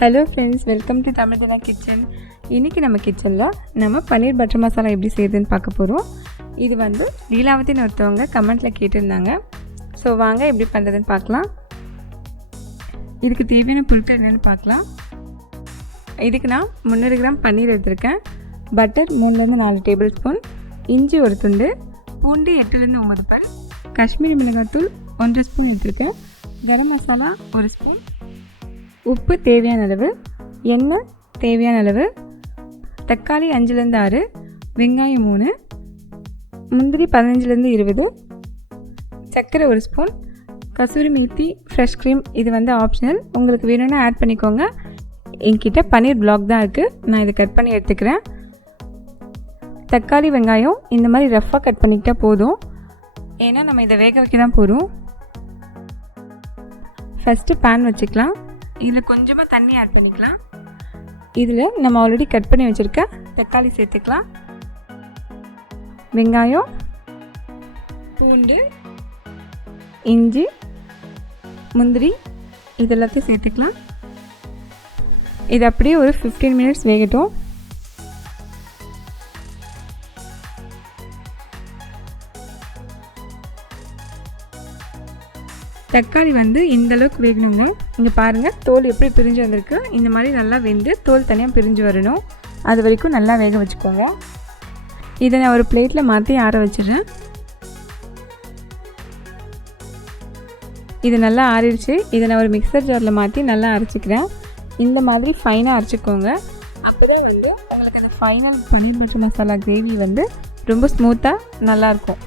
Hello friends, welcome to Tamil Dheena kitchen. இன்றைக்கி நம்ம கிச்சனில் நம்ம பன்னீர் பட்டர் மசாலா எப்படி செய்யுதுன்னு பார்க்க போகிறோம். இது வந்து லீலாவதின்னு ஒருத்தவங்க கமெண்ட்டில் கேட்டிருந்தாங்க. ஸோ வாங்க எப்படி பண்ணுறதுன்னு பார்க்கலாம். இதுக்கு தேவையான பொருட்கள் என்னென்னு பார்க்கலாம். இதுக்கு நான் 300 கிராம் பன்னீர் எடுத்திருக்கேன். பட்டர் 3-4 டேபிள் ஸ்பூன், இஞ்சி ஒரு துண்டு, பூண்டு 8-9 பல், காஷ்மீரி மிளகாத்தூள் 1 ஸ்பூன் எடுத்திருக்கேன், கரம் மசாலா 1 ஸ்பூன், உப்பு தேவையான அளவு, எண்ணெய் தேவையான அளவு, தக்காளி 5-6, வெங்காயம் 3, முந்திரி 15-20, சர்க்கரை 1 spoon, kasuri methi, fresh cream. இது வந்து ஆப்ஷனல், உங்களுக்கு வேணும்னா ஆட் பண்ணிக்கோங்க. என்கிட்ட பன்னீர் பிளாக் தான் இருக்குது, நான் இதை கட் பண்ணி எடுத்துக்கிறேன். தக்காளி வெங்காயம் இந்த மாதிரி ரஃப்பாக கட் பண்ணிக்கிட்டால் போதும், ஏன்னா நம்ம இதை வேக வைக்க தான் போகிறோம். ஃபஸ்ட்டு பேன் வச்சுக்கலாம். இதில் கொஞ்சமாக தண்ணி ஆட் பண்ணிக்கலாம். இதில் நம்ம ஆல்ரெடி கட் பண்ணி வச்சுருக்க தக்காளி சேர்த்துக்கலாம். வெங்காயம், பூண்டு, இஞ்சி, முந்திரி இது எல்லாத்தையும் சேர்த்துக்கலாம். இது அப்படியே ஒரு 15 மினிட்ஸ் வேகட்டும். தக்காளி வந்து இந்த அளவுக்கு வேகணுங்க. இங்கே பாருங்கள், தோல் எப்படி பிரிஞ்சு வந்திருக்கு. இந்த மாதிரி நல்லா வெந்து தோல் தனியாக பிரிஞ்சு வரணும். அது வரைக்கும் நல்லா வேக வச்சுக்கோங்க. இதை நான் ஒரு பிளேட்டில் மாற்றி ஆற வச்சிடுறேன். இது நல்லா ஆறிடுச்சு. இதை நான் ஒரு மிக்சர் ஜாரில் மாற்றி நல்லா அரைச்சிக்கிறேன். இந்த மாதிரி ஃபைனாக அரைச்சிக்கோங்க. அப்போ தான் வந்து உங்களுக்கு அந்த ஃபைனல் பன்னீர் பட்டர் மசாலா கிரேவி வந்து ரொம்ப ஸ்மூத்தாக நல்லாயிருக்கும்.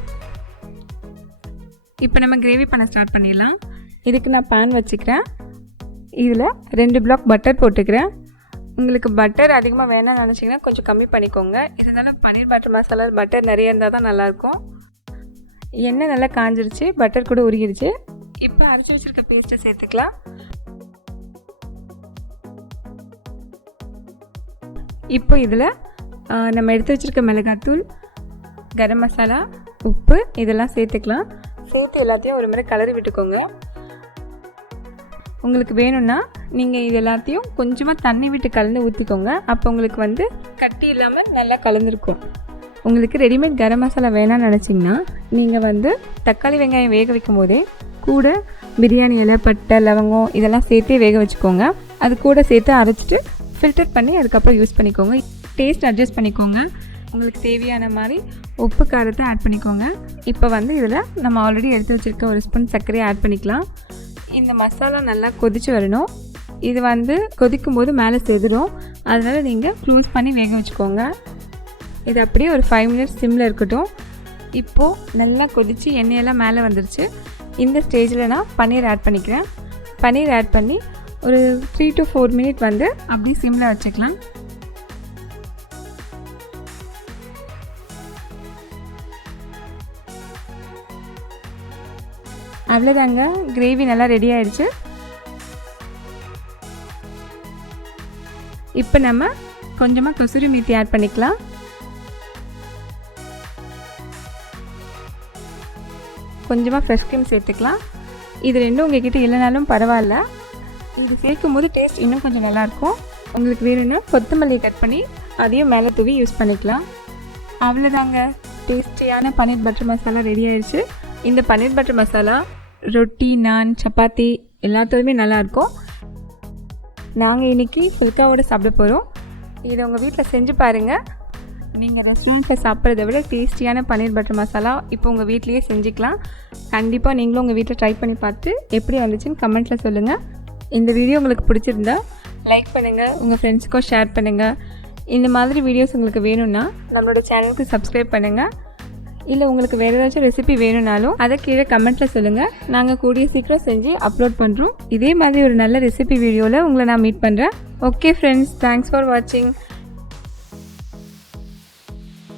இப்போ நம்ம கிரேவி பண்ண ஸ்டார்ட் பண்ணிடலாம். இதுக்கு நான் பேன் வச்சுக்கிறேன். இதில் 2 பிளாக் பட்டர் போட்டுக்கிறேன். உங்களுக்கு பட்டர் அதிகமாக வேணாம்னு நினச்சிங்கன்னா கொஞ்சம் கம்மி பண்ணிக்கோங்க. இருந்தாலும் பன்னீர் பட்டர் மசாலா பட்டர் நிறைய இருந்தால் தான் நல்லாயிருக்கும். எண்ணெய் நல்லா காஞ்சிருச்சு, பட்டர் கூட உருகிடுச்சு. இப்போ அரைச்சி வச்சுருக்க பேஸ்ட்டை சேர்த்துக்கலாம். இப்போ இதில் நம்ம எடுத்து வச்சுருக்க மிளகாத்தூள், கரம் மசாலா, உப்பு இதெல்லாம் சேர்த்துக்கலாம். சேர்த்து எல்லாத்தையும் ஒரு முறை கலரி விட்டுக்கோங்க. உங்களுக்கு வேணும்னா நீங்கள் இது எல்லாத்தையும் கொஞ்சமாக தண்ணி விட்டு கலந்து ஊற்றிக்கோங்க. அப்போ உங்களுக்கு வந்து கட்டி இல்லாமல் நல்லா கலந்துருக்கும். உங்களுக்கு ரெடிமேட் கரம் மசாலா வேணாம்னு நினச்சிங்கன்னா நீங்கள் வந்து தக்காளி வெங்காயம் வேக வைக்கும் போதே கூட பிரியாணி இலை, பட்டை, லவங்கம் இதெல்லாம் சேர்த்தே வேக வச்சுக்கோங்க. அது கூட சேர்த்து அரைச்சிட்டு ஃபில்டர் பண்ணி அதுக்கப்புறம் யூஸ் பண்ணிக்கோங்க. டேஸ்ட் அட்ஜஸ்ட் பண்ணிக்கோங்க. உங்களுக்கு தேவையான மாதிரி உப்பு காரத்தை ஆட் பண்ணிக்கோங்க. இப்போ வந்து இதில் நம்ம ஆல்ரெடி எடுத்து வச்சுருக்க 1 ஸ்பூன் சர்க்கரையை ஆட் பண்ணிக்கலாம். இந்த மசாலா நல்லா கொதித்து வரணும். இது வந்து கொதிக்கும் போது மேலே செதுரும், அதனால் நீங்கள் க்ளோஸ் பண்ணி வேக வச்சுக்கோங்க. இது அப்படியே ஒரு 5 மினிட்ஸ் சிம்மில் இருக்கட்டும். இப்போது நல்லா கொதித்து எண்ணெயெல்லாம் மேலே வந்துருச்சு. இந்த ஸ்டேஜில் நான் பன்னீர் ஆட் பண்ணிக்கிறேன். பன்னீர் ஆட் பண்ணி ஒரு 3 to 4 மினிட் வந்து அப்படியே சிம்மில் வச்சுக்கலாம். அவ்வளோதாங்க, கிரேவி நல்லா ரெடி ஆகிடுச்சு. இப்போ நம்ம கொஞ்சமாக கசூரி மெத்தி ஆட் பண்ணிக்கலாம். கொஞ்சமாக ஃப்ரெஷ் க்ரீம் சேர்த்துக்கலாம். இது ரெண்டும் உங்கள்கிட்ட இல்லைனாலும் பரவாயில்ல, இது சேர்க்கும் போது டேஸ்ட் இன்னும் கொஞ்சம் நல்லாயிருக்கும். உங்களுக்கு வேணும்னா கொத்தமல்லி கட் பண்ணி அதையும் மேலே தூவி யூஸ் பண்ணிக்கலாம். அவ்வளோதாங்க, டேஸ்டியான பன்னீர் பட்டர் மசாலா ரெடி ஆயிடுச்சு. இந்த பன்னீர் பட்டர் மசாலா ரொட்டி, நான், சப்பாத்தி எல்லாத்துலேயுமே நல்லாயிருக்கும். நாங்கள் இன்றைக்கி ஃபுல்காவோடு சாப்பிட போகிறோம். இதை உங்கள் வீட்டில் செஞ்சு பாருங்கள். நீங்கள் ரெஸ்டாரண்ட்டில் சாப்பிட்றத விட டேஸ்டியான பன்னீர் பட்டர் மசாலா இப்போ உங்கள் வீட்லேயே செஞ்சுக்கலாம். கண்டிப்பாக நீங்களும் உங்கள் வீட்டில் ட்ரை பண்ணி பார்த்து எப்படி வந்துச்சுன்னு கமெண்ட்டில் சொல்லுங்கள். இந்த வீடியோ உங்களுக்கு பிடிச்சிருந்தா லைக் பண்ணுங்கள், உங்கள் ஃப்ரெண்ட்ஸுக்கும் ஷேர் பண்ணுங்கள். இந்த மாதிரி வீடியோஸ் உங்களுக்கு வேணும்னா நம்மளோட சேனலுக்கு சப்ஸ்கிரைப் பண்ணுங்கள். இல்லை உங்களுக்கு வேறு ஏதாச்சும் ரெசிபி வேணும்னாலும் அதை கீழே கமெண்ட்டில் சொல்லுங்கள். நாங்கள் கூடிய சீக்கிரம் செஞ்சு அப்லோட் பண்ணுறோம். இதே மாதிரி ஒரு நல்ல ரெசிபி வீடியோவில் உங்களை நான் மீட் பண்ணுறேன். ஓகே ஃப்ரெண்ட்ஸ், தேங்க்ஸ் ஃபார் வாட்சிங்.